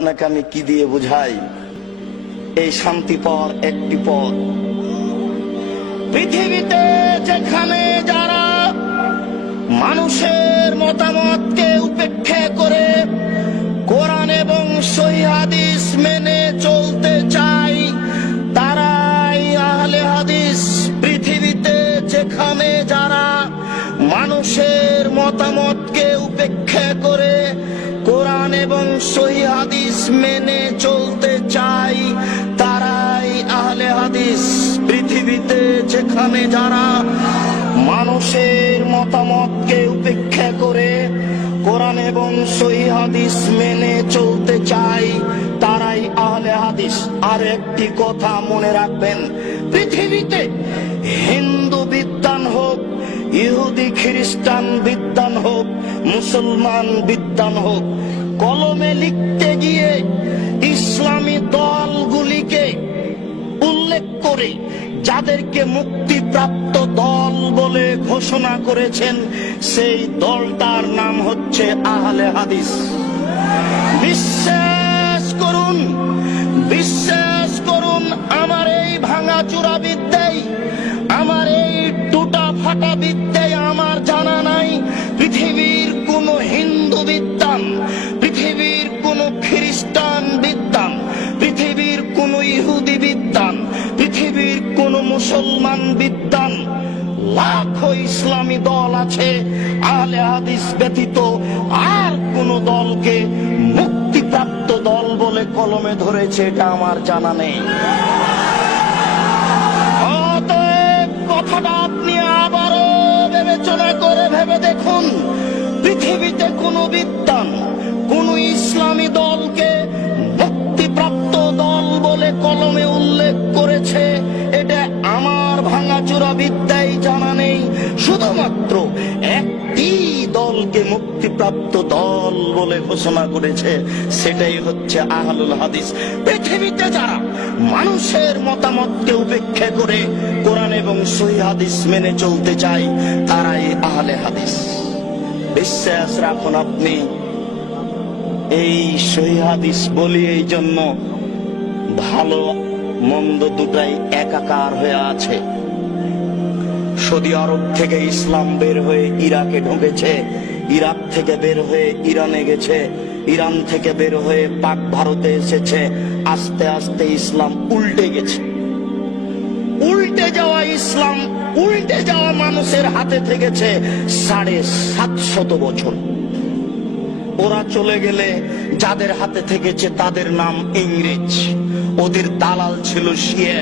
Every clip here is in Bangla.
আপনাকে আমি কি দিয়ে বুঝাই? এই শান্তি পাওয়ার একটি পথ। পৃথিবীতে যেখানে যারা মানুষের মতামতকে উপেক্ষা করে কোরআন এবং সহিহ হাদিস মেনে চলতে চায়, তারাই আহলে হাদিস। পৃথিবীতে যেখানে যারা মানুষের মতামতকে উপেক্ষা করে কোরআন এবং সহিহ হাদিস মেনে চলতে চায়, তারাই আহলে হাদিস। পৃথিবীতে যেখানে যারা মানুষের মতামতকে উপেক্ষা করে কোরআন এবং সহিহ হাদিস মেনে চলতে চায়, তারাই আহলে হাদিস। আর একটি কথা মনে রাখবেন, পৃথিবীতে হিন্দু বিদ্বান হোক, ইহুদি খ্রিস্টান বিদ্বান হোক, মুসলমান বিদ্বান হোক, কলমে লিখতে গিয়ে ইসলামী দলগুলিকে উল্লেখ করে যাদেরকে মুক্তিপ্রাপ্ত দল বলে ঘোষণা করেছেন, সেই দলটার নাম হচ্ছে আহলে হাদিস। বিশ্বাস করুন, বিশ্বাস করুন, আমার এই ভাঙাচুরা বিদ্যায়, আমার এই টুটা ফাটা বিদ্যায় আমার জানা নাই পৃথিবীর কোন হিন্দু বিদ্বান, পৃথিবীর কোন খ্রিস্টান বিদ্বান, পৃথিবীর কোন ইহুদি বিদ্বান, পৃথিবীর কোন মুসলমান বিদ্বান, লাখো ইসলামী দল আছে, আহলে হাদিস ব্যতীত আর কোন দলকে মুক্তিপ্রাপ্ত দল বলে কলমে ধরেছে এটা আমার জানা নেই। অতএব কথাটা আপনি আবারও বিবেচনা করে ভেবে দেখুন, পৃথিবীতে কোন বিদ্বান কোন ইসলামী দলকে মুক্তিপ্রাপ্ত দল বলে কলমে উল্লেখ করেছে এটা আমার ভাঙাচোরা বিদ্যায় জানা নেই। শুধুমাত্র একটি দলকে মুক্তিপ্রাপ্ত দল বলে ঘোষণা করেছে, সেটাই হচ্ছে আহলুল হাদিস। পৃথিবীতে যারা মানুষের মতামতকে উপেক্ষা করে কোরআন এবং সহিহ হাদিস মেনে চলতে চায়, তারাই আহলে হাদিস। বিশ্বাস রাখুন আপনি, এই সহিহ হাদিস বলি এই জন্য ভালো মন্দ দুটাই একাকার হয়ে আছে। সৌদি আরব থেকে ইসলাম বের হয়ে ইরাকে ঢুকেছে, ইরাক থেকে বের হয়ে ইরানে গেছে, ইরান থেকে বের হয়ে পাক ভারতে এসেছে। আস্তে আস্তে ইসলাম উল্টে গেছে। উল্টে যাওয়া ইসলাম, উল্টে যাওয়া মানুষের হাতে থেকেছে 750 বছর। ওরা চলে গেলে যাদের হাতে থেকেছে তাদের নাম ইংরেজ। ওদের দালাল ছিল শিয়া,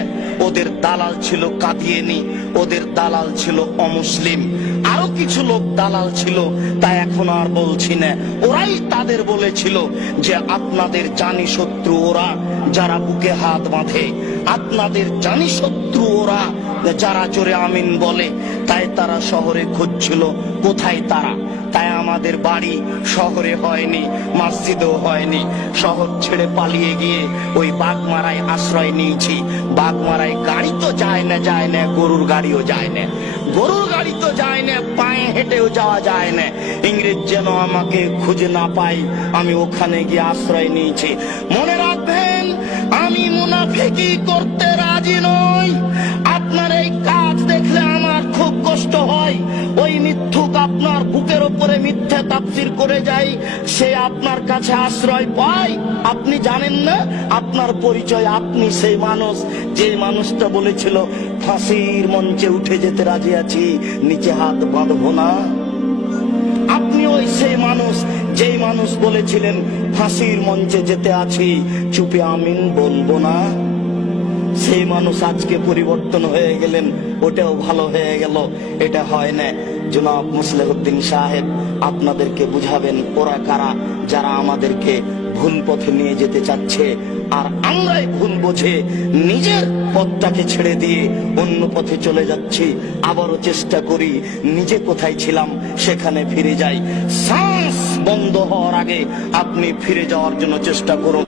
ওদের দালাল ছিল কাদিয়ানি, ওদের দালাল ছিল অমুসলিম, আরো কিছু লোক দালাল ছিল, তা এখন আর বলছি না। ওরাই তাদের বলেছিল যে আপনাদের জানি শত্রু ওরা যারা বুকে হাত বাঁধে, আপনাদের জানি শত্রু ওরা যারা জোরে আমিন বলে। তাই তারা শহরে খুঁজছিল কোথায় তারা। তাই আমাদের বাড়ি শহরে হয়নি, মসজিদেও হয়নি। শহর ছেড়ে পালিয়ে গিয়ে ওই বাগমারায় আশ্রয় নিয়েছি। বাগমারায় গাড়ি তো যায় না, যায় না, গরুর গাড়িও যায় না, গরুর গাড়ি তো যায় না, পায়ে হেঁটেও যাওয়া যায় না। ইংরেজ যেন আমাকে খুঁজে না পাই, আমি ওখানে গিয়ে আশ্রয় নিয়েছি। মনে রাখবেন, আমি মুনাফিকি করতে রাজি নই। আপনার এই কাজ দেখলে আমার খুব কষ্ট হয়। ওই মিথ্যুক আপনার বুকের ওপরে মিথ্যা তাফসীর করে যায়, সে আপনার কাছে আশ্রয় পায়। আপনি জানেন না আপনার পরিচয়। আপনি সেই মানুষ, যে মানুষটা বলেছিল ফাঁসির মঞ্চে উঠে যেতে রাজি আছি, নিচে হাত বাঁধবো না। আপনি ওই সেই মানুষ, যেই মানুষ বলেছিলেন ফাঁসির মঞ্চে যেতে আছি, চুপে আমিন বলবো না। সেই মানুষ আজকে পরিবর্তন হয়ে গেলেন, ওটাও ভালো হয়ে গেল। এটা হয় না। জনাব মুসলিহুদ্দিন সাহেব আপনাদেরকে বুঝাবেন ওরা কারা, যারা আমাদেরকে ভুল পথে নিয়ে যেতে চাচ্ছে। আর আমরাই ভুল বুঝে নিজের পথটাকে ছেড়ে দিয়ে অন্য পথে চলে যাচ্ছি। আবারও চেষ্টা করি নিজে কোথায় ছিলাম সেখানে ফিরে যাই। শ্বাস বন্ধ হওয়ার আগে আপনি ফিরে যাওয়ার জন্য চেষ্টা করুন।